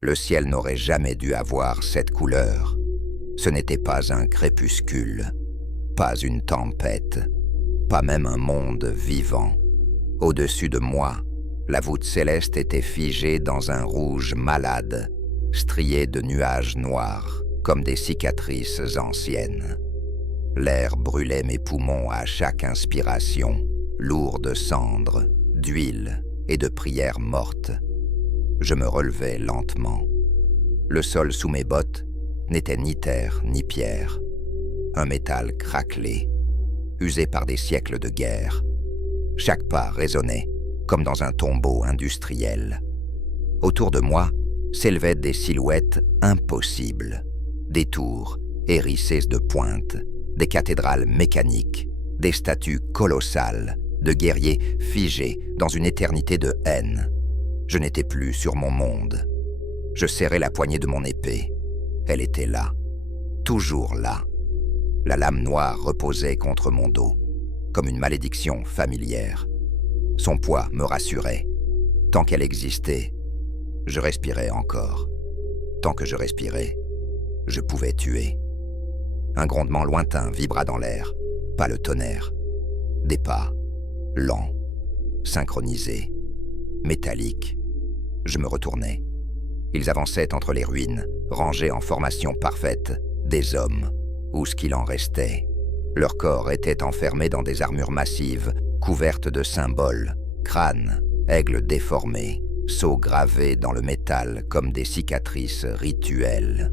Le ciel n'aurait jamais dû avoir cette couleur. Ce n'était pas un crépuscule, pas une tempête, pas même un monde vivant. Au-dessus de moi, la voûte céleste était figée dans un rouge malade, strié de nuages noirs, comme des cicatrices anciennes. L'air brûlait mes poumons à chaque inspiration, lourd de cendres, d'huile et de prières mortes. Je me relevais lentement. Le sol sous mes bottes n'était ni terre ni pierre. Un métal craquelé, usé par des siècles de guerre. Chaque pas résonnait comme dans un tombeau industriel. Autour de moi s'élevaient des silhouettes impossibles. Des tours hérissées de pointes, des cathédrales mécaniques, des statues colossales, de guerriers figés dans une éternité de haine. Je n'étais plus sur mon monde. Je serrais la poignée de mon épée. Elle était là, toujours là. La lame noire reposait contre mon dos, comme une malédiction familière. Son poids me rassurait. Tant qu'elle existait, je respirais encore. Tant que je respirais, je pouvais tuer. Un grondement lointain vibra dans l'air, pas le tonnerre. Des pas, lents, synchronisés, métalliques. Je me retournai. Ils avançaient entre les ruines, rangés en formation parfaite, des hommes, ou ce qu'il en restait. Leurs corps étaient enfermés dans des armures massives, couvertes de symboles, crânes, aigles déformés, sceaux gravés dans le métal comme des cicatrices rituelles.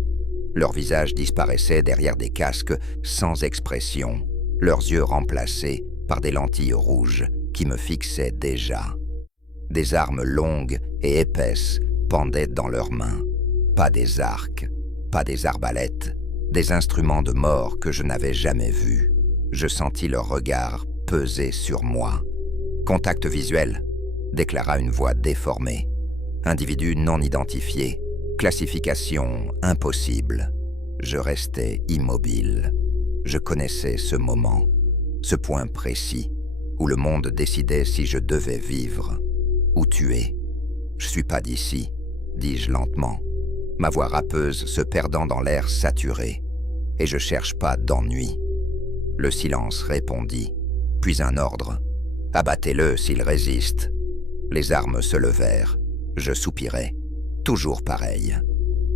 Leurs visages disparaissaient derrière des casques sans expression, leurs yeux remplacés par des lentilles rouges qui me fixaient déjà. Des armes longues et épaisses pendaient dans leurs mains. Pas des arcs, pas des arbalètes, des instruments de mort que je n'avais jamais vus. Je sentis leur regard peser sur moi. « Contact visuel », déclara une voix déformée. Individu non identifié, classification impossible. Je restais immobile. Je connaissais ce moment, ce point précis, où le monde décidait si je devais vivre ou tuer. « Je suis pas d'ici », dis-je lentement, ma voix râpeuse se perdant dans l'air saturé. « Et je cherche pas d'ennui. » Le silence répondit, puis un ordre. « Abattez-le s'il résiste. » Les armes se levèrent. Je soupirai. Toujours pareil.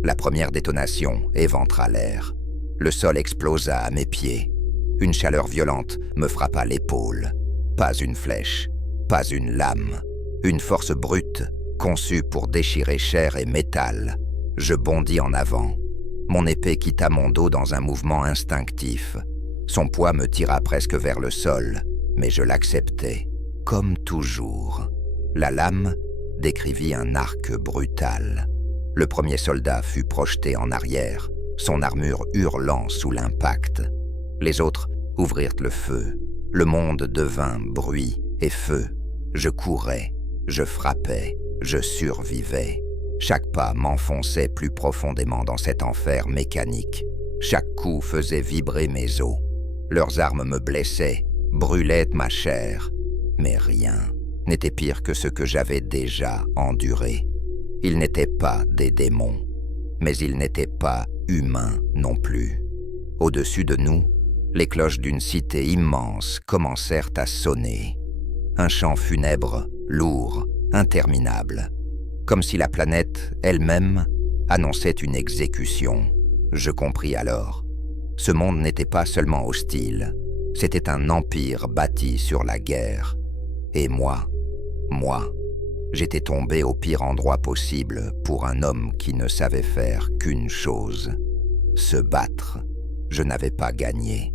La première détonation éventra l'air. Le sol explosa à mes pieds. Une chaleur violente me frappa l'épaule. Pas une flèche, pas une lame. Une force brute, conçue pour déchirer chair et métal. Je bondis en avant. Mon épée quitta mon dos dans un mouvement instinctif. Son poids me tira presque vers le sol, mais je l'acceptais, comme toujours. La lame décrivit un arc brutal. Le premier soldat fut projeté en arrière, son armure hurlant sous l'impact. Les autres ouvrirent le feu. Le monde devint bruit et feu. Je courais, je frappais, je survivais. Chaque pas m'enfonçait plus profondément dans cet enfer mécanique. Chaque coup faisait vibrer mes os. Leurs armes me blessaient, brûlaient ma chair. Mais rien n'était pire que ce que j'avais déjà enduré. Ils n'étaient pas des démons, mais ils n'étaient pas humains non plus. Au-dessus de nous, les cloches d'une cité immense commencèrent à sonner. Un chant funèbre, lourd, interminable, comme si la planète elle-même annonçait une exécution. Je compris alors. Ce monde n'était pas seulement hostile, c'était un empire bâti sur la guerre. Et moi, j'étais tombé au pire endroit possible pour un homme qui ne savait faire qu'une chose, se battre. Je n'avais pas gagné.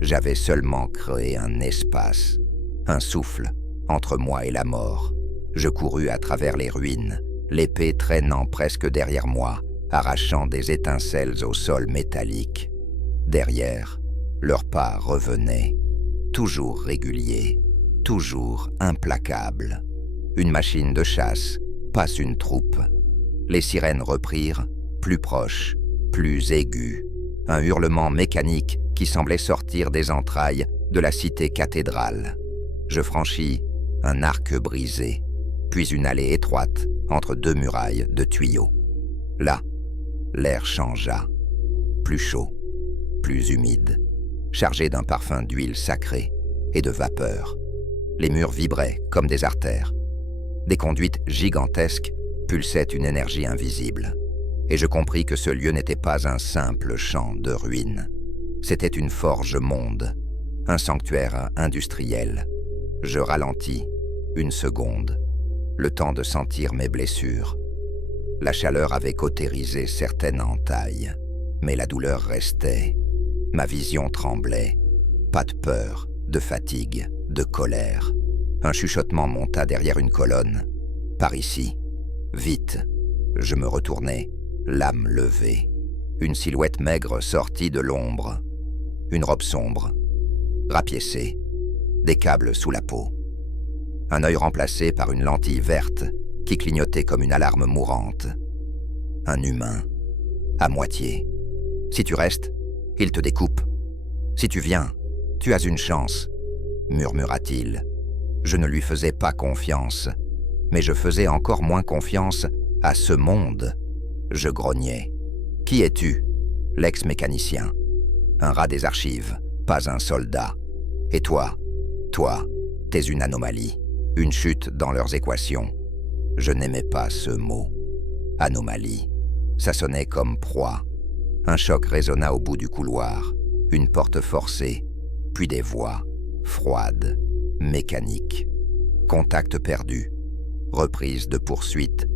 J'avais seulement créé un espace, un souffle entre moi et la mort. Je courus à travers les ruines, l'épée traînant presque derrière moi, arrachant des étincelles au sol métallique. Derrière, leurs pas revenaient, toujours réguliers, toujours implacables. Une machine de chasse, pas une troupe. Les sirènes reprirent, plus proches, plus aigus. Un hurlement mécanique qui semblait sortir des entrailles de la cité cathédrale. Je franchis un arc brisé, puis une allée étroite entre deux murailles de tuyaux. Là, l'air changea. Plus chaud, plus humide, chargé d'un parfum d'huile sacrée et de vapeur. Les murs vibraient comme des artères. Des conduites gigantesques pulsaient une énergie invisible. Et je compris que ce lieu n'était pas un simple champ de ruines. C'était une forge-monde, un sanctuaire industriel. Je ralentis, une seconde, le temps de sentir mes blessures. La chaleur avait cautérisé certaines entailles, mais la douleur restait. Ma vision tremblait. Pas de peur, de fatigue, de colère. Un chuchotement monta derrière une colonne. Par ici. Vite. Je me retournai, l'âme levée. Une silhouette maigre sortit de l'ombre. Une robe sombre, rapiécée, des câbles sous la peau. Un œil remplacé par une lentille verte qui clignotait comme une alarme mourante. Un humain, à moitié. Si tu restes, il te découpe. Si tu viens, tu as une chance, murmura-t-il. Je ne lui faisais pas confiance, mais je faisais encore moins confiance à ce monde. Je grognais. Qui es-tu? L'ex-mécanicien. Un rat des archives, pas un soldat. Et toi, t'es une anomalie, une chute dans leurs équations. Je n'aimais pas ce mot. Anomalie. Ça sonnait comme proie. Un choc résonna au bout du couloir. Une porte forcée, puis des voix, froides, mécaniques. Contact perdu. Reprise de poursuite.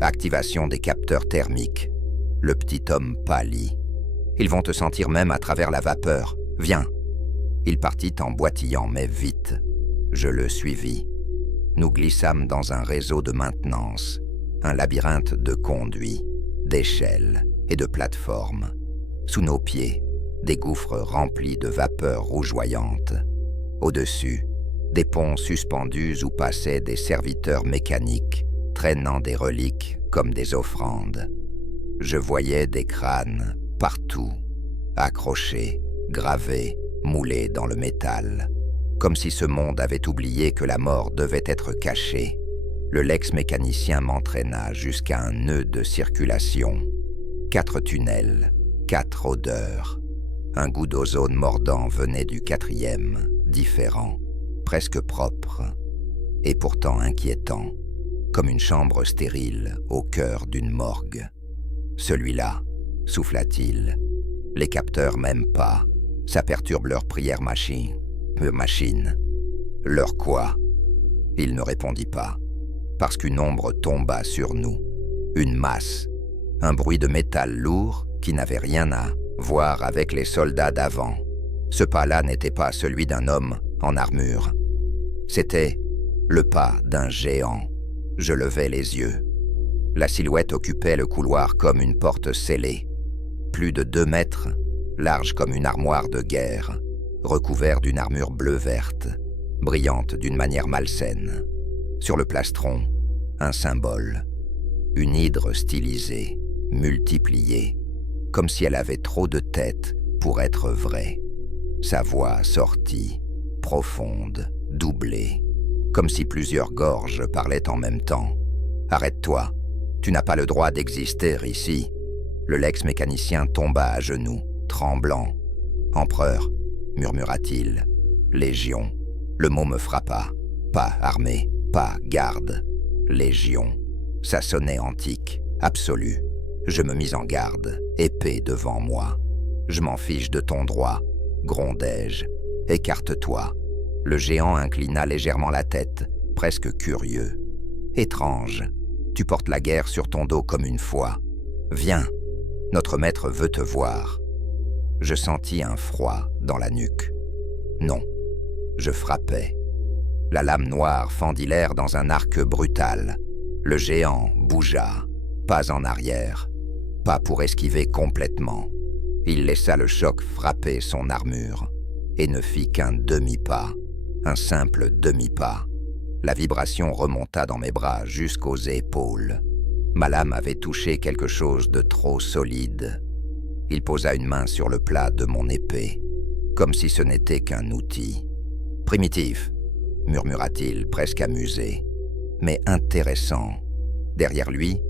Activation des capteurs thermiques. Le petit homme pâlit. Ils vont te sentir même à travers la vapeur. Viens. Il partit en boitillant, mais vite. Je le suivis. Nous glissâmes dans un réseau de maintenance, un labyrinthe de conduits, d'échelles et de plateformes. Sous nos pieds, des gouffres remplis de vapeur rougeoyante. Au-dessus, des ponts suspendus où passaient des serviteurs mécaniques, traînant des reliques comme des offrandes. Je voyais des crânes partout, accrochés, gravés, moulés dans le métal, comme si ce monde avait oublié que la mort devait être cachée. Le Lex-mécanicien m'entraîna jusqu'à un nœud de circulation. 4 tunnels, 4 odeurs. Un goût d'ozone mordant venait du 4e, différent, presque propre, et pourtant inquiétant, comme une chambre stérile au cœur d'une morgue. Celui-là, souffla-t-il, les capteurs m'aiment pas, ça perturbe leur prière machine. Leur quoi? Il ne répondit pas, parce qu'une ombre tomba sur nous, une masse, un bruit de métal lourd qui n'avait rien à voir avec les soldats d'avant. Ce pas-là n'était pas celui d'un homme en armure. C'était le pas d'un géant. Je levai les yeux. La silhouette occupait le couloir comme une porte scellée. Plus de 2 mètres, large comme une armoire de guerre, recouvert d'une armure bleu-verte, brillante d'une manière malsaine. Sur le plastron, un symbole, une hydre stylisée, multipliée, comme si elle avait trop de têtes pour être vraie. Sa voix sortit, profonde, doublée, comme si plusieurs gorges parlaient en même temps. « Arrête-toi, tu n'as pas le droit d'exister ici. » Le Lex-mécanicien tomba à genoux, tremblant. « Empereur, » murmura-t-il. « Légion. » Le mot me frappa. Pas armée, pas garde. Légion. Ça sonnait antique, absolu. Je me mis en garde, épée devant moi. « Je m'en fiche de ton droit, » grondai-je. « Écarte-toi. » Le géant inclina légèrement la tête, presque curieux. « Étrange. Tu portes la guerre sur ton dos comme une foi. Viens, notre maître veut te voir. » Je sentis un froid dans la nuque. Non, je frappais. La lame noire fendit l'air dans un arc brutal. Le géant bougea, pas en arrière, pas pour esquiver complètement. Il laissa le choc frapper son armure et ne fit qu'un demi-pas, un simple demi-pas. La vibration remonta dans mes bras jusqu'aux épaules. Ma lame avait touché quelque chose de trop solide. Il posa une main sur le plat de mon épée, comme si ce n'était qu'un outil. « Primitif », murmura-t-il, presque amusé, mais intéressant. Derrière lui,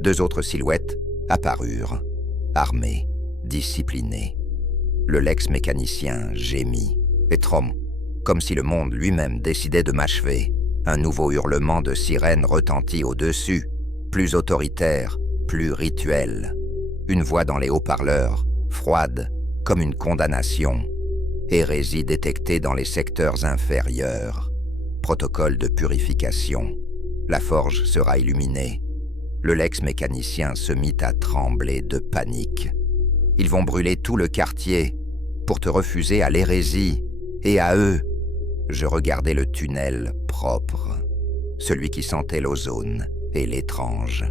2 autres silhouettes, apparurent, armés, disciplinés. Le Lex-mécanicien gémit, et Trom, comme si le monde lui-même décidait de m'achever. Un nouveau hurlement de sirène retentit au-dessus, plus autoritaire, plus rituel. Une voix dans les haut-parleurs, froide, comme une condamnation. Hérésie détectée dans les secteurs inférieurs. Protocole de purification. La forge sera illuminée. Le Lex-mécanicien se mit à trembler de panique. Ils vont brûler tout le quartier pour te refuser à l'hérésie et à eux. Je regardais le tunnel propre, celui qui sentait l'ozone et l'étrange,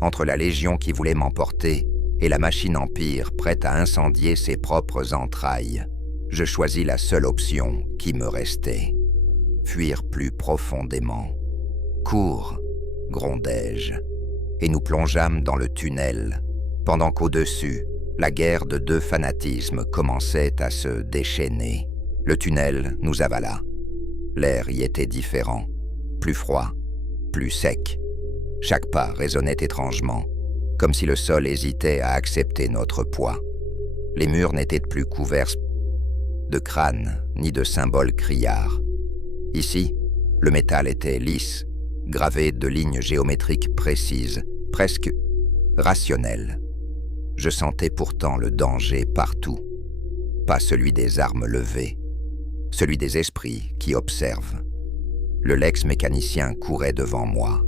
entre la Légion qui voulait m'emporter et la machine Empire prête à incendier ses propres entrailles. Je choisis la seule option qui me restait. Fuir plus profondément. « Cours !» grondai-je, et nous plongeâmes dans le tunnel, pendant qu'au-dessus, la guerre de deux fanatismes commençait à se déchaîner. Le tunnel nous avala. L'air y était différent, plus froid, plus sec. Chaque pas résonnait étrangement, comme si le sol hésitait à accepter notre poids. Les murs n'étaient plus couverts de crânes ni de symboles criards. Ici, le métal était lisse, gravé de lignes géométriques précises, presque rationnelles. Je sentais pourtant le danger partout, pas celui des armes levées, celui des esprits qui observent. Le Lex-mécanicien courait devant moi,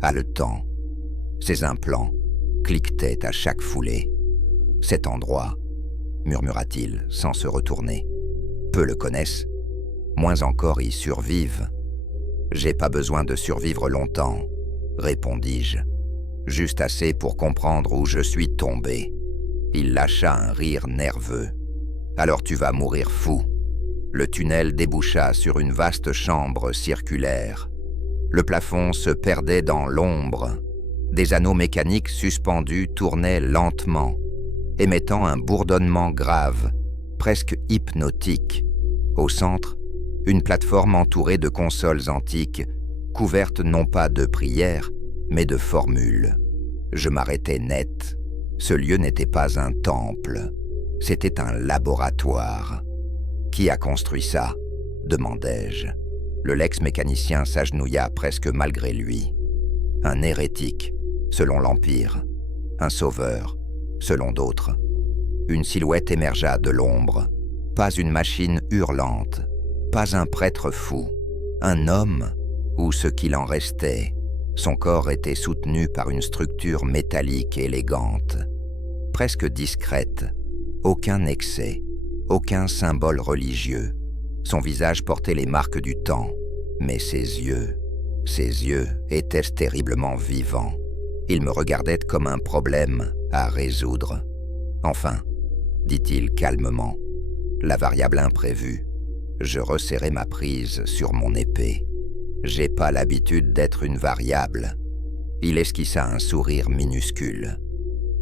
haletant. Ses implants cliquetaient à chaque foulée. Cet endroit, murmura-t-il sans se retourner, peu le connaissent, moins encore y survivent. J'ai pas besoin de survivre longtemps, répondis-je, juste assez pour comprendre où je suis tombé. Il lâcha un rire nerveux. Alors tu vas mourir fou. Le tunnel déboucha sur une vaste chambre circulaire. Le plafond se perdait dans l'ombre. Des anneaux mécaniques suspendus tournaient lentement, émettant un bourdonnement grave, presque hypnotique. Au centre, une plateforme entourée de consoles antiques, couverte non pas de prières, mais de formules. Je m'arrêtai net. Ce lieu n'était pas un temple, c'était un laboratoire. Qui a construit ça ? Demandai-je. Le Lex-mécanicien s'agenouilla presque malgré lui. Un hérétique, selon l'Empire. Un sauveur, selon d'autres. Une silhouette émergea de l'ombre. Pas une machine hurlante, pas un prêtre fou. Un homme, ou ce qu'il en restait. Son corps était soutenu par une structure métallique élégante, presque discrète, aucun excès, aucun symbole religieux. Son visage portait les marques du temps, mais ses yeux étaient terriblement vivants. Il me regardait comme un problème à résoudre. Enfin, dit-il calmement, la variable imprévue. Je resserrai ma prise sur mon épée. J'ai pas l'habitude d'être une variable. Il esquissa un sourire minuscule.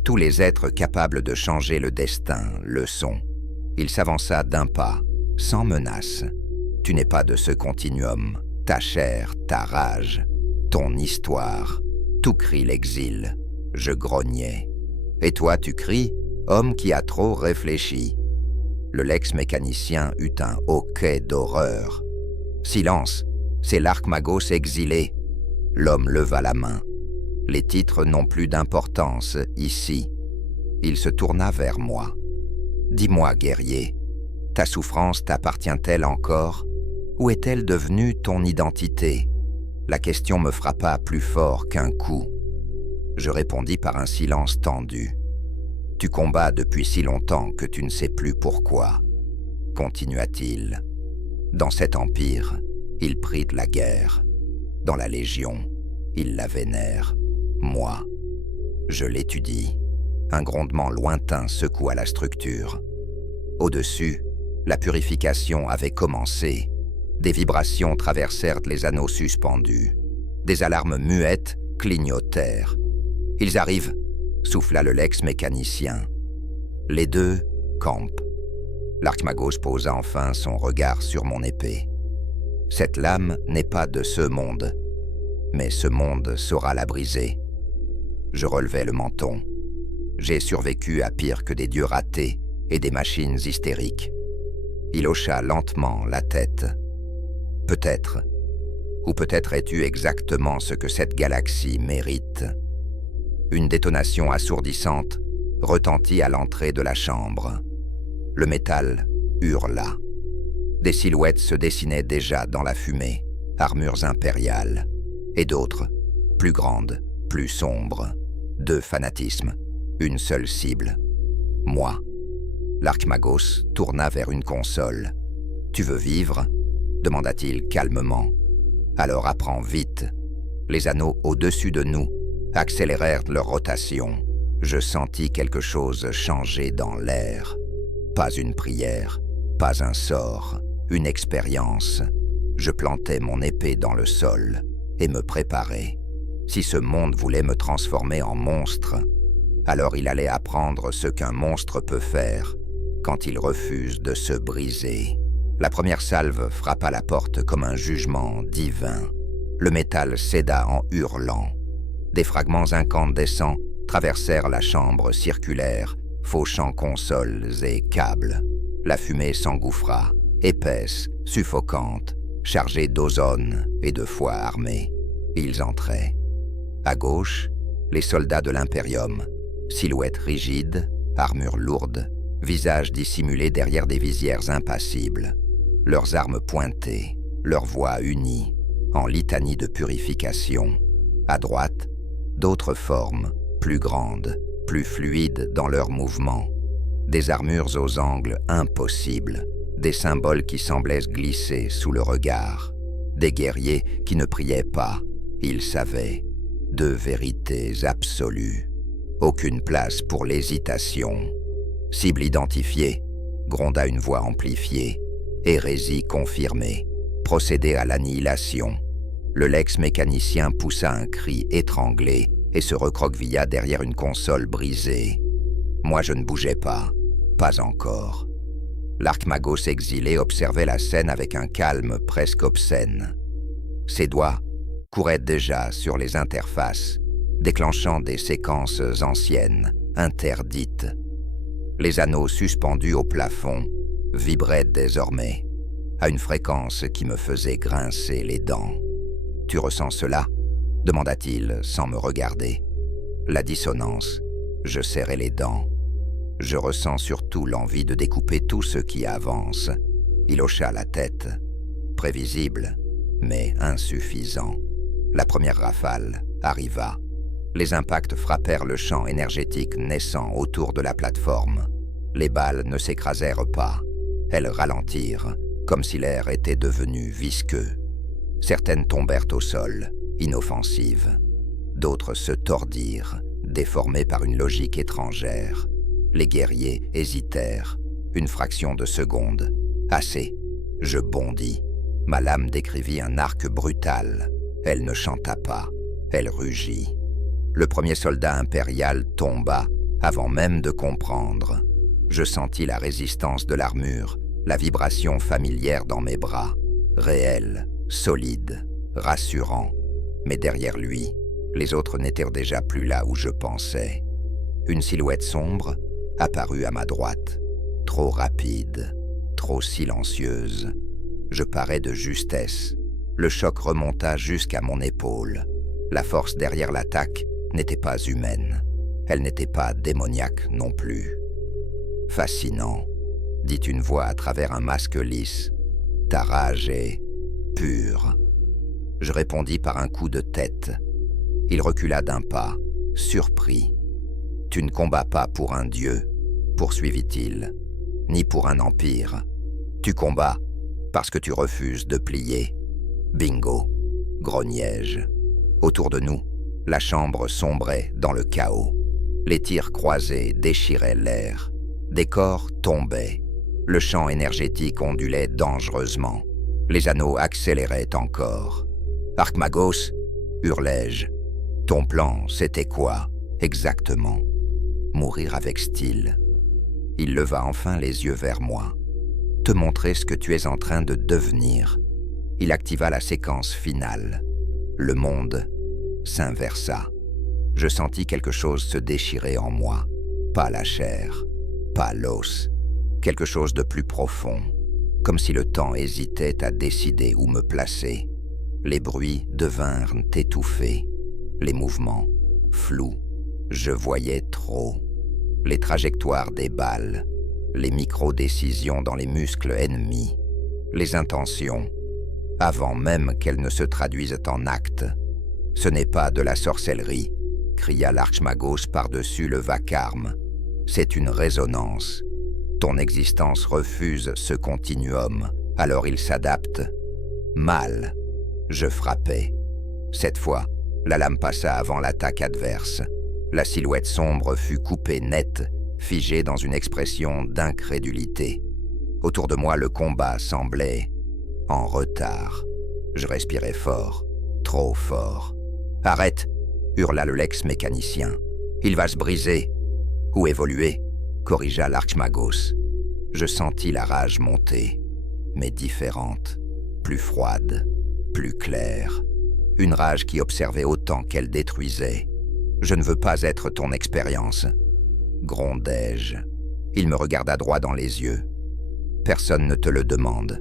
Tous les êtres capables de changer le destin le sont. Il s'avança d'un pas, sans menace. Tu n'es pas de ce continuum. Ta chair, ta rage, ton histoire, tout crie l'exil. Je grognais. Et toi, tu cries, homme qui a trop réfléchi. Le Lex-mécanicien eut un hoquet d'horreur. Silence, c'est l'Archmagos exilé. L'homme leva la main. Les titres n'ont plus d'importance ici. Il se tourna vers moi. Dis-moi, guerrier, ta souffrance t'appartient-elle encore ? Où est-elle devenue ton identité ? La question me frappa plus fort qu'un coup. Je répondis par un silence tendu. Tu combats depuis si longtemps que tu ne sais plus pourquoi, continua-t-il. Dans cet empire, il prit la guerre. Dans la Légion, il la vénère. Moi, je l'étudie. Un grondement lointain secoua la structure. Au-dessus, la purification avait commencé. Des vibrations traversèrent les anneaux suspendus. Des alarmes muettes clignotèrent. « Ils arrivent !» souffla le Lex-mécanicien. Les deux campent. L'Archmagos posa enfin son regard sur mon épée. Cette lame n'est pas de ce monde, mais ce monde saura la briser. Je relevai le menton. J'ai survécu à pire que des dieux ratés et des machines hystériques. Il hocha lentement la tête. Peut-être, ou peut-être es-tu exactement ce que cette galaxie mérite. Une détonation assourdissante retentit à l'entrée de la chambre. Le métal hurla. Des silhouettes se dessinaient déjà dans la fumée, armures impériales, et d'autres, plus grandes, plus sombres. 2 fanatismes, une seule cible. Moi. L'Archmagos tourna vers une console. « Tu veux vivre ?» demanda-t-il calmement. « Alors apprends vite. » Les anneaux au-dessus de nous accélérèrent leur rotation. Je sentis quelque chose changer dans l'air. Pas une prière, pas un sort, une expérience. Je plantais mon épée dans le sol et me préparais. Si ce monde voulait me transformer en monstre, alors il allait apprendre ce qu'un monstre peut faire quand il refuse de se briser. La première salve frappa la porte comme un jugement divin. Le métal céda en hurlant. Des fragments incandescents traversèrent la chambre circulaire, fauchant consoles et câbles. La fumée s'engouffra, épaisse, suffocante, chargée d'ozone et de foi armée. Ils entraient. À gauche, les soldats de l'Imperium, silhouettes rigides, armures lourdes, visages dissimulés derrière des visières impassibles. Leurs armes pointées, leurs voix unies, en litanie de purification. À droite, d'autres formes, plus grandes, plus fluides dans leurs mouvements. Des armures aux angles impossibles, des symboles qui semblaient glisser sous le regard. Des guerriers qui ne priaient pas, ils savaient. 2 vérités absolues. Aucune place pour l'hésitation. Cible identifiée, gronda une voix amplifiée. Hérésie confirmée. Procédé à l'annihilation. Le Lex mécanicien poussa un cri étranglé et se recroquevilla derrière une console brisée. Moi je ne bougeais pas encore. L'Archmagos exilé observait la scène avec un calme presque obscène. Ses doigts couraient déjà sur les interfaces, déclenchant des séquences anciennes, interdites. Les anneaux suspendus au plafond vibraient désormais, à une fréquence qui me faisait grincer les dents. « Tu ressens cela ?» demanda-t-il sans me regarder. La dissonance, je serrai les dents. Je ressens surtout l'envie de découper tout ce qui avance. Il hocha la tête. Prévisible, mais insuffisant. La première rafale arriva. Les impacts frappèrent le champ énergétique naissant autour de la plateforme. Les balles ne s'écrasèrent pas. Elles ralentirent, comme si l'air était devenu visqueux. Certaines tombèrent au sol, inoffensives. D'autres se tordirent, déformées par une logique étrangère. Les guerriers hésitèrent, une fraction de seconde. Assez. Je bondis. Ma lame décrivit un arc brutal. Elle ne chanta pas, elle rugit. Le premier soldat impérial tomba avant même de comprendre. Je sentis la résistance de l'armure, la vibration familière dans mes bras, réel, solide, rassurant. Mais derrière lui, les autres n'étaient déjà plus là où je pensais. Une silhouette sombre apparut à ma droite, trop rapide, trop silencieuse. Je parais de justesse. Le choc remonta jusqu'à mon épaule. La force derrière l'attaque n'était pas humaine. Elle n'était pas démoniaque non plus. « Fascinant », dit une voix à travers un masque lisse. « Ta rage est pure. » Je répondis par un coup de tête. Il recula d'un pas, surpris. « Tu ne combats pas pour un dieu, » poursuivit-il, « ni pour un empire. Tu combats parce que tu refuses de plier. » Bingo, grognai-je. Autour de nous, la chambre sombrait dans le chaos. Les tirs croisés déchiraient l'air. Des corps tombaient. Le champ énergétique ondulait dangereusement. Les anneaux accéléraient encore. « Archmagos !» hurlai-je. « Ton plan, c'était quoi, exactement ?» Mourir avec style. Il leva enfin les yeux vers moi. « Te montrer ce que tu es en train de devenir. » Il activa la séquence finale. Le monde s'inversa. Je sentis quelque chose se déchirer en moi. Pas la chair, pas l'os, quelque chose de plus profond, comme si le temps hésitait à décider où me placer. Les bruits devinrent étouffés, les mouvements flous. Je voyais trop. Les trajectoires des balles, les micro-décisions dans les muscles ennemis, les intentions, avant même qu'elles ne se traduisent en actes. Ce n'est pas de la sorcellerie, cria l'Archmagos par-dessus le vacarme. C'est une résonance. Ton existence refuse ce continuum, alors il s'adapte. Mal. Je frappais. Cette fois, la lame passa avant l'attaque adverse. La silhouette sombre fut coupée net, figée dans une expression d'incrédulité. Autour de moi, le combat semblait en retard. Je respirais fort, trop fort. « Arrête !» hurla le Lex-mécanicien. « Il va se briser. » « Ou évoluer ?» corrigea l'Archmagos. Je sentis la rage monter, mais différente, plus froide, plus claire. Une rage qui observait autant qu'elle détruisait. « Je ne veux pas être ton expérience. » grondai-je. Il me regarda droit dans les yeux. « Personne ne te le demande.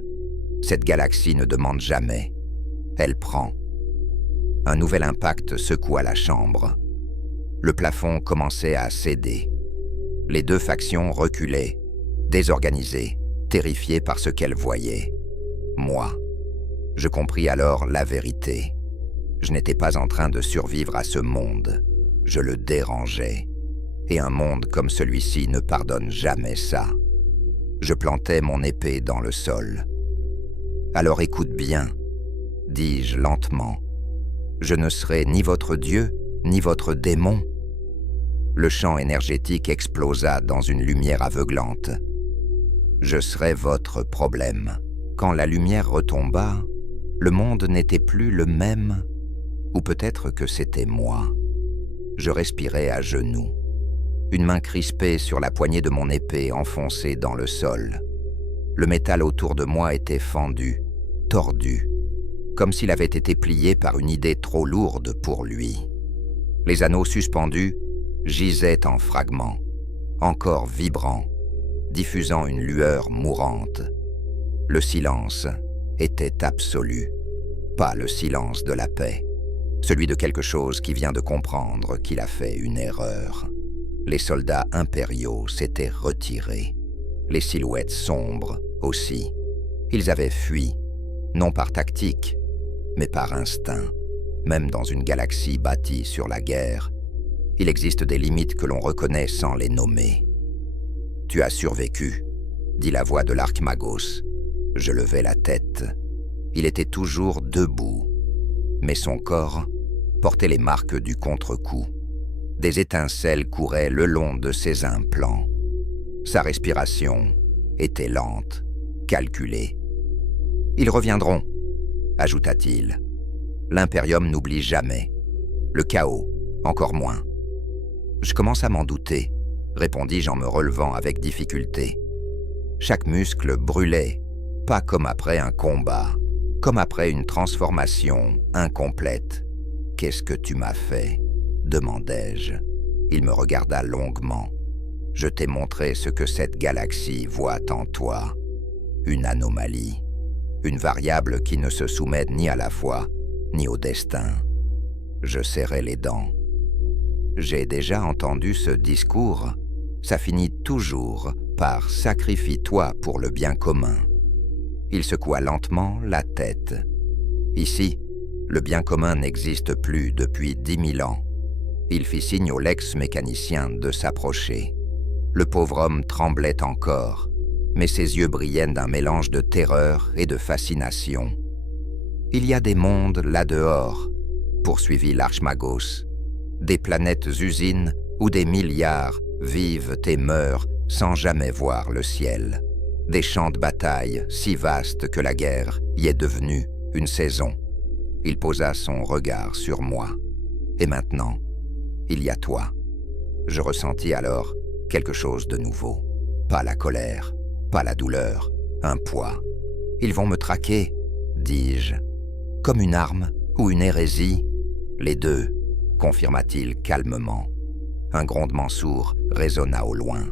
Cette galaxie ne demande jamais. Elle prend. » Un nouvel impact secoua la chambre. Le plafond commençait à céder. Les deux factions reculaient, désorganisées, terrifiées par ce qu'elles voyaient. Moi. Je compris alors la vérité. Je n'étais pas en train de survivre à ce monde. Je le dérangeais. Et un monde comme celui-ci ne pardonne jamais ça. Je plantai mon épée dans le sol. « Alors écoute bien, » dis-je lentement. « Je ne serai ni votre dieu, ni votre démon. » Le champ énergétique explosa dans une lumière aveuglante. « Je serai votre problème. » Quand la lumière retomba, le monde n'était plus le même, ou peut-être que c'était moi. Je respirais à genoux, une main crispée sur la poignée de mon épée enfoncée dans le sol. Le métal autour de moi était fendu, tordu, comme s'il avait été plié par une idée trop lourde pour lui. Les anneaux suspendus gisaient en fragments, encore vibrants, diffusant une lueur mourante. Le silence était absolu, pas le silence de la paix, celui de quelque chose qui vient de comprendre qu'il a fait une erreur. Les soldats impériaux s'étaient retirés, les silhouettes sombres aussi. Ils avaient fui, non par tactique, mais par instinct. Même dans une galaxie bâtie sur la guerre, il existe des limites que l'on reconnaît sans les nommer. « Tu as survécu », dit la voix de l'Archmagos. Je levai la tête. Il était toujours debout, mais son corps portait les marques du contre-coup. Des étincelles couraient le long de ses implants. Sa respiration était lente, calculée. « Ils reviendront », ajouta-t-il. « L'Imperium n'oublie jamais. Le chaos, encore moins. » « Je commence à m'en douter, » répondis-je en me relevant avec difficulté. Chaque muscle brûlait, pas comme après un combat, comme après une transformation incomplète. « Qu'est-ce que tu m'as fait ?» demandai-je. Il me regarda longuement. « Je t'ai montré ce que cette galaxie voit en toi. Une anomalie, une variable qui ne se soumet ni à la foi, ni au destin. » Je serrai les dents. J'ai déjà entendu ce discours. Ça finit toujours par « sacrifie-toi pour le bien commun ». Il secoua lentement la tête. Ici, le bien commun n'existe plus depuis 10 000 ans. Il fit signe au Lex-mécanicien de s'approcher. Le pauvre homme tremblait encore, mais ses yeux brillaient d'un mélange de terreur et de fascination. « Il y a des mondes là-dehors », poursuivit l'Archmagos. Des planètes-usines où des milliards vivent et meurent sans jamais voir le ciel. Des champs de bataille si vastes que la guerre y est devenue une saison. Il posa son regard sur moi. Et maintenant, il y a toi. Je ressentis alors quelque chose de nouveau. Pas la colère, pas la douleur, un poids. Ils vont me traquer, dis-je. Comme une arme ou une hérésie, les deux, confirma-t-il calmement. Un grondement sourd résonna au loin.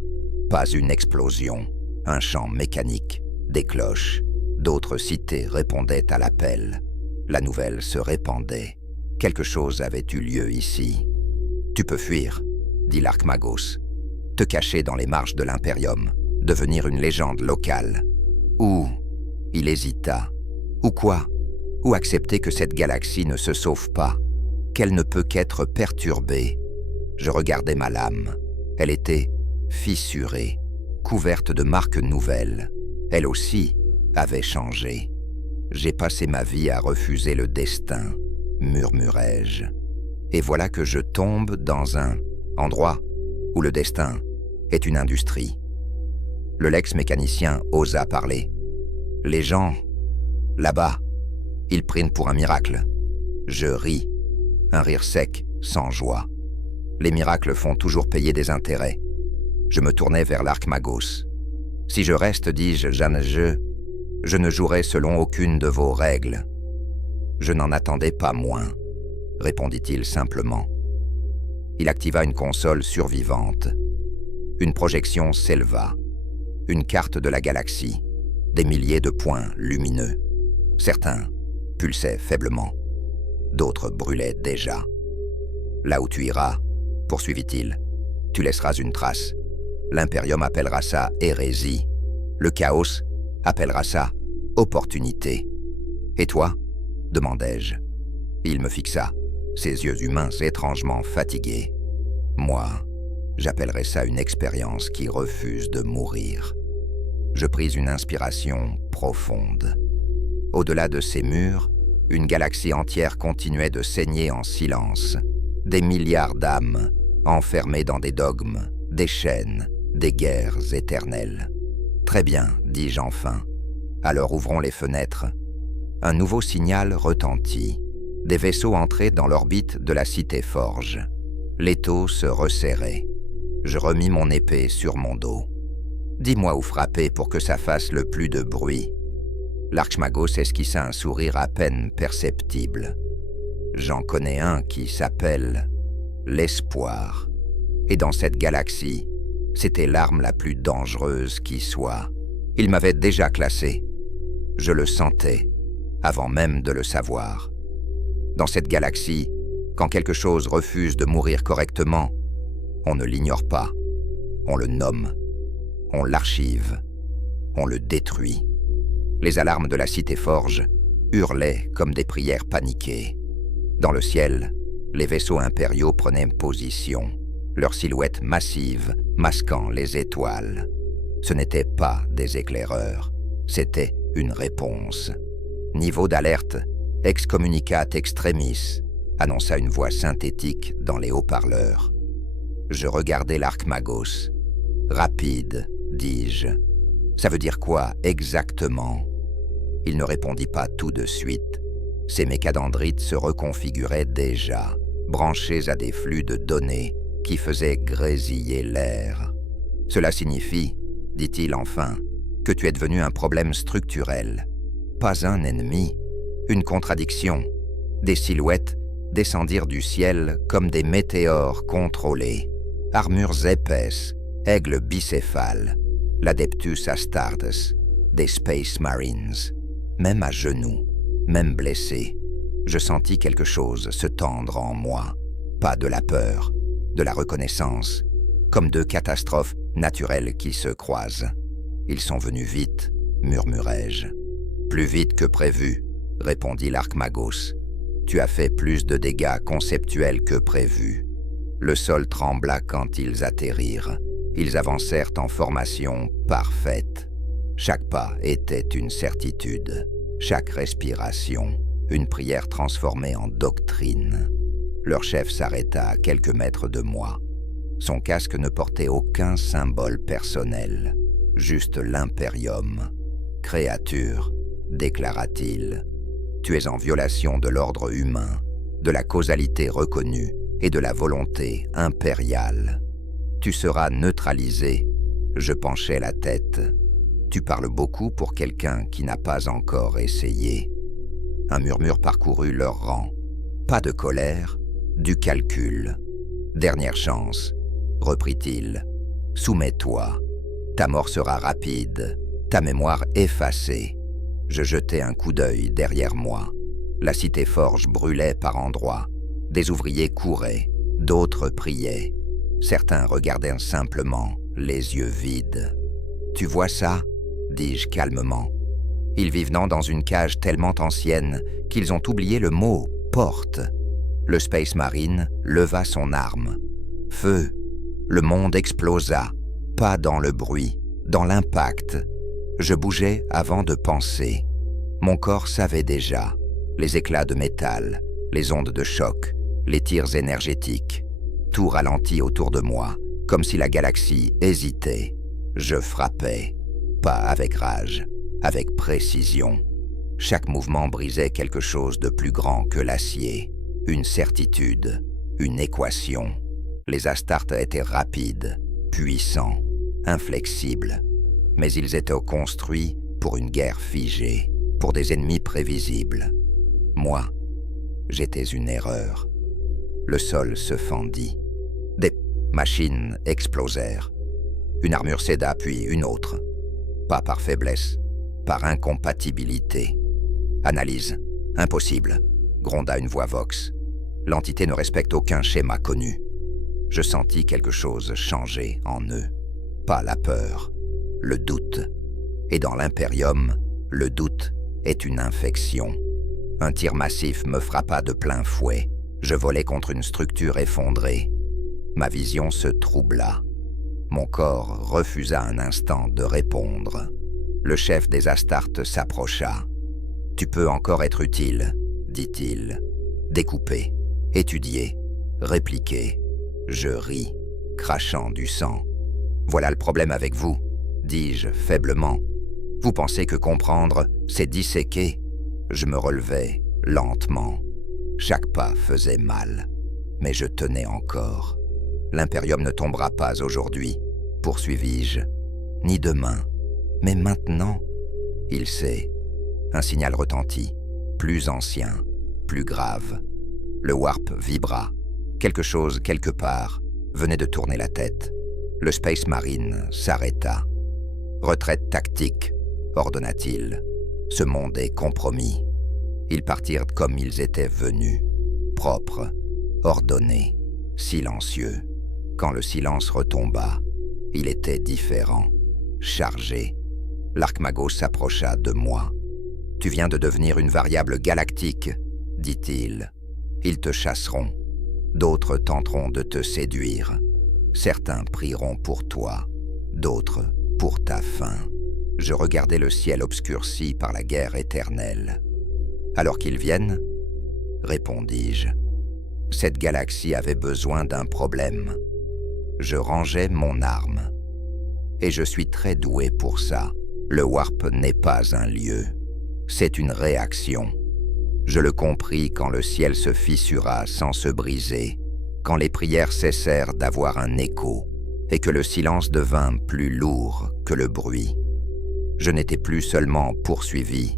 Pas une explosion, un chant mécanique, des cloches. D'autres cités répondaient à l'appel. La nouvelle se répandait. Quelque chose avait eu lieu ici. « Tu peux fuir », dit l'Archmagos. « Te cacher dans les marges de l'Imperium, devenir une légende locale. Ou, il hésita, ou quoi? Ou accepter que cette galaxie ne se sauve pas, qu'elle ne peut qu'être perturbée. Je regardais ma lame. Elle était fissurée, couverte de marques nouvelles. Elle aussi avait changé. J'ai passé ma vie à refuser le destin, murmurai-je. Et voilà que je tombe dans un endroit où le destin est une industrie. Le Lex-mécanicien osa parler. Les gens, là-bas, ils prient pour un miracle. Je ris, un rire sec, sans joie. Les miracles font toujours payer des intérêts. Je me tournai vers l'Archmagos. Si je reste, dis-je, je ne jouerai selon aucune de vos règles. Je n'en attendais pas moins, répondit-il simplement. Il activa une console survivante. Une projection s'éleva. Une carte de la galaxie. Des milliers de points lumineux. Certains pulsaient faiblement. D'autres brûlaient déjà. Là où tu iras, poursuivit-il, tu laisseras une trace. L'Imperium appellera ça hérésie. Le chaos appellera ça opportunité. Et toi? Demandai-je. Il me fixa, ses yeux humains étrangement fatigués. Moi, j'appellerais ça une expérience qui refuse de mourir. Je pris une inspiration profonde. Au-delà de ces murs, une galaxie entière continuait de saigner en silence. Des milliards d'âmes, enfermées dans des dogmes, des chaînes, des guerres éternelles. Très bien, dis-je enfin. Alors ouvrons les fenêtres. Un nouveau signal retentit. Des vaisseaux entraient dans l'orbite de la cité forge. L'étau se resserrait. Je remis mon épée sur mon dos. Dis-moi où frapper pour que ça fasse le plus de bruit. L'Archmagos esquissa un sourire à peine perceptible. J'en connais un qui s'appelle l'espoir. Et dans cette galaxie, c'était l'arme la plus dangereuse qui soit. Il m'avait déjà classé. Je le sentais, avant même de le savoir. Dans cette galaxie, quand quelque chose refuse de mourir correctement, on ne l'ignore pas, on le nomme, on l'archive, on le détruit. Les alarmes de la cité forge hurlaient comme des prières paniquées. Dans le ciel, les vaisseaux impériaux prenaient position, leurs silhouettes massives masquant les étoiles. Ce n'étaient pas des éclaireurs, c'était une réponse. Niveau d'alerte, excommunicate extremis, annonça une voix synthétique dans les haut-parleurs. Je regardai l'Archmagos. Rapide, dis-je. Ça veut dire quoi exactement? Il ne répondit pas tout de suite. Ses mécadendrites se reconfiguraient déjà, branchés à des flux de données qui faisaient grésiller l'air. Cela signifie, dit-il enfin, que tu es devenu un problème structurel. Pas un ennemi, une contradiction. Des silhouettes descendirent du ciel comme des météores contrôlés. Armures épaisses, aigles bicéphales, l'Adeptus Astartes, des Space Marines. Même à genoux, même blessé, je sentis quelque chose se tendre en moi. Pas de la peur, de la reconnaissance, comme deux catastrophes naturelles qui se croisent. Ils sont venus vite, murmurai-je. Plus vite que prévu, répondit l'Archmagos. Tu as fait plus de dégâts conceptuels que prévu. Le sol trembla quand ils atterrirent. Ils avancèrent en formation parfaite. Chaque pas était une certitude. Chaque respiration, une prière transformée en doctrine. Leur chef s'arrêta à quelques mètres de moi. Son casque ne portait aucun symbole personnel, juste l'impérium. « Créature », déclara-t-il, « tu es en violation de l'ordre humain, de la causalité reconnue et de la volonté impériale. Tu seras neutralisé. » Je penchai la tête. « Tu parles beaucoup pour quelqu'un qui n'a pas encore essayé. » Un murmure parcourut leur rang. Pas de colère, du calcul. Dernière chance, reprit-il. Soumets-toi. Ta mort sera rapide, ta mémoire effacée. Je jetai un coup d'œil derrière moi. La cité forge brûlait par endroits. Des ouvriers couraient, d'autres priaient. Certains regardaient simplement, les yeux vides. « Tu vois ça ?» dis-je calmement. Ils vivent dans une cage tellement ancienne qu'ils ont oublié le mot « porte ». Le Space Marine leva son arme. Feu. Le monde explosa, pas dans le bruit, dans l'impact. Je bougeais avant de penser. Mon corps savait déjà. Les éclats de métal, les ondes de choc, les tirs énergétiques. Tout ralentit autour de moi, comme si la galaxie hésitait. Je frappais, pas avec rage, avec précision. Chaque mouvement brisait quelque chose de plus grand que l'acier. Une certitude, une équation. Les Astartes étaient rapides, puissants, inflexibles. Mais ils étaient construits pour une guerre figée, pour des ennemis prévisibles. Moi, j'étais une erreur. Le sol se fendit. Des machines explosèrent. Une armure céda, puis une autre. Pas par faiblesse, par incompatibilité. Analyse. Impossible, gronda une voix vox. L'entité ne respecte aucun schéma connu. Je sentis quelque chose changer en eux. Pas la peur, le doute. Et dans l'Imperium, le doute est une infection. Un tir massif me frappa de plein fouet. Je volais contre une structure effondrée. Ma vision se troubla. Mon corps refusa un instant de répondre. Le chef des Astartes s'approcha. « Tu peux encore être utile, » dit-il. Découper, étudier, répliquer. Je ris, crachant du sang. « Voilà le problème avec vous, » dis-je faiblement. « Vous pensez que comprendre, c'est disséquer ?» Je me relevai lentement. Chaque pas faisait mal, mais je tenais encore. « L'Imperium ne tombera pas aujourd'hui, » poursuivis-je, « ni demain, mais maintenant. » Il sait. Un signal retentit, plus ancien, plus grave. Le warp vibra. Quelque chose, quelque part, venait de tourner la tête. Le Space Marine s'arrêta. « Retraite tactique », ordonna-t-il. « Ce monde est compromis. » Ils partirent comme ils étaient venus, propres, ordonnés, silencieux. Quand le silence retomba, il était différent, chargé. L'Archmagos s'approcha de moi. « Tu viens de devenir une variable galactique, » dit-il. « Ils te chasseront. D'autres tenteront de te séduire. Certains prieront pour toi, d'autres pour ta fin. » Je regardais le ciel obscurci par la guerre éternelle. « Alors qu'ils viennent ?» répondis-je. Cette galaxie avait besoin d'un problème. Je rangeais mon arme. Et je suis très doué pour ça. Le warp n'est pas un lieu. C'est une réaction. Je le compris quand le ciel se fissura sans se briser, quand les prières cessèrent d'avoir un écho, et que le silence devint plus lourd que le bruit. Je n'étais plus seulement poursuivi,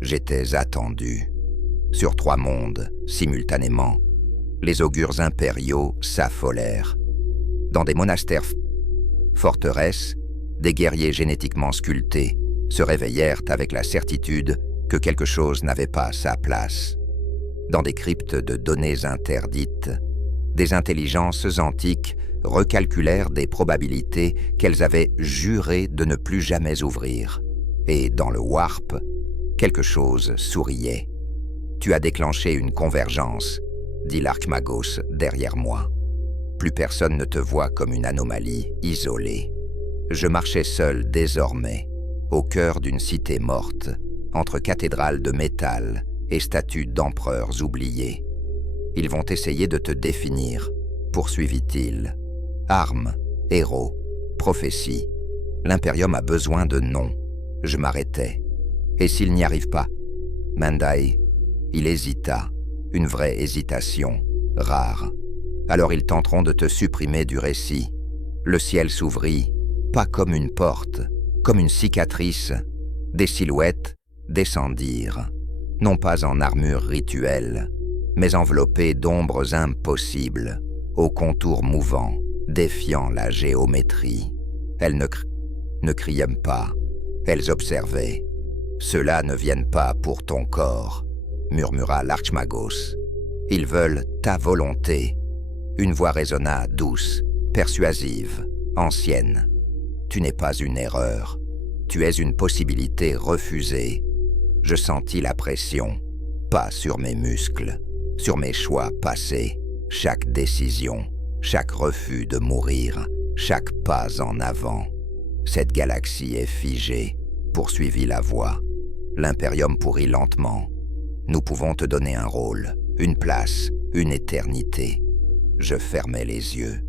j'étais attendu. Sur 3 mondes, simultanément, les augures impériaux s'affolèrent. Dans des monastères forteresses, des guerriers génétiquement sculptés se réveillèrent avec la certitude que quelque chose n'avait pas sa place. Dans des cryptes de données interdites, des intelligences antiques recalculèrent des probabilités qu'elles avaient juré de ne plus jamais ouvrir. Et dans le warp, quelque chose souriait. « Tu as déclenché une convergence », dit l'Archmagos derrière moi. Plus personne ne te voit comme une anomalie isolée. Je marchais seul désormais, au cœur d'une cité morte, entre cathédrales de métal et statues d'empereurs oubliés. Ils vont essayer de te définir, poursuivit-il. Armes, héros, prophéties. L'Imperium a besoin de noms. Je m'arrêtais. Et s'il n'y arrive pas? Mandai, il hésita, une vraie hésitation, rare. Alors ils tenteront de te supprimer du récit. Le ciel s'ouvrit, pas comme une porte, comme une cicatrice. Des silhouettes descendirent, non pas en armure rituelle, mais enveloppées d'ombres impossibles, aux contours mouvants, défiant la géométrie. Elles ne criaient pas, elles observaient. « Ceux-là ne viennent pas pour ton corps », murmura l'Archmagos. « Ils veulent ta volonté. » Une voix résonna douce, persuasive, ancienne. « Tu n'es pas une erreur. Tu es une possibilité refusée. » Je sentis la pression, pas sur mes muscles, sur mes choix passés, chaque décision, chaque refus de mourir, chaque pas en avant. Cette galaxie est figée, poursuivit la voix. L'Imperium pourrit lentement. Nous pouvons te donner un rôle, une place, une éternité. Je fermais les yeux.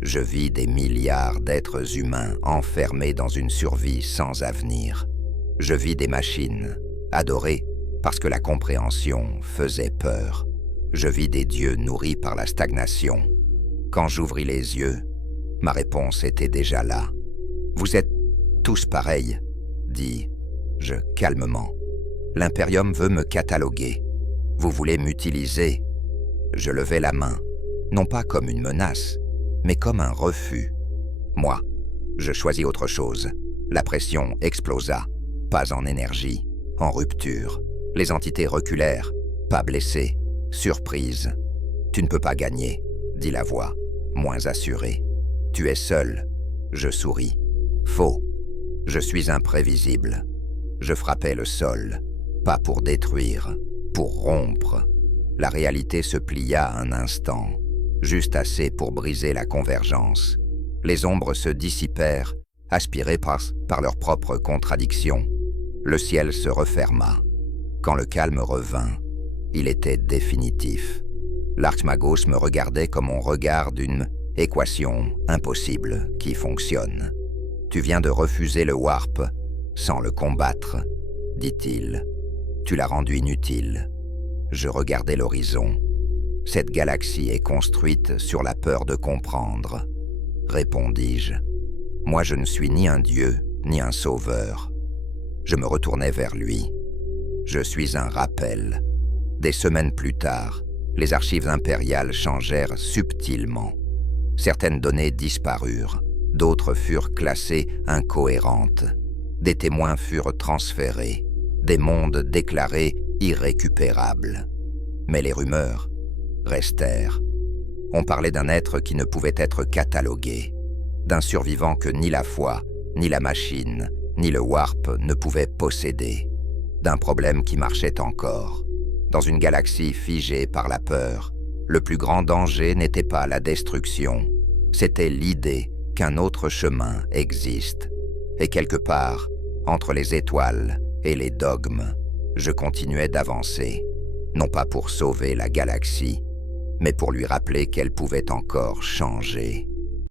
Je vis des milliards d'êtres humains enfermés dans une survie sans avenir. Je vis des machines, adorées parce que la compréhension faisait peur. Je vis des dieux nourris par la stagnation. Quand j'ouvris les yeux, ma réponse était déjà là. « Vous êtes tous pareils », dis-je calmement. « L'Imperium veut me cataloguer. Vous voulez m'utiliser ?» Je levai la main, non pas comme une menace, mais comme un refus. Moi, je choisis autre chose. La pression explosa, pas en énergie, en rupture. Les entités reculèrent, pas blessées, surprises. « Tu ne peux pas gagner », dit la voix, moins assurée. « Tu es seul. » Je souris. « Faux. Je suis imprévisible. » Je frappais le sol, pas pour détruire, pour rompre. La réalité se plia un instant, juste assez pour briser la convergence. Les ombres se dissipèrent, aspirées par leur propre contradiction. Le ciel se referma. Quand le calme revint, il était définitif. L'Archmagos me regardait comme on regarde une équation impossible qui fonctionne. « Tu viens de refuser le warp sans le combattre, » dit-il. « Tu l'as rendu inutile. » Je regardais l'horizon. « Cette galaxie est construite sur la peur de comprendre, » répondis-je. « Moi, je ne suis ni un dieu, ni un sauveur. » Je me retournai vers lui. « Je suis un rappel. » Des semaines plus tard, les archives impériales changèrent subtilement. Certaines données disparurent, d'autres furent classées incohérentes. Des témoins furent transférés, des mondes déclarés irrécupérables. Mais les rumeurs restèrent. On parlait d'un être qui ne pouvait être catalogué, d'un survivant que ni la foi, ni la machine, ni le warp ne pouvaient posséder, d'un problème qui marchait encore. Dans une galaxie figée par la peur, le plus grand danger n'était pas la destruction, c'était l'idée qu'un autre chemin existe. Et quelque part, entre les étoiles et les dogmes, je continuais d'avancer, non pas pour sauver la galaxie, mais pour lui rappeler qu'elle pouvait encore changer.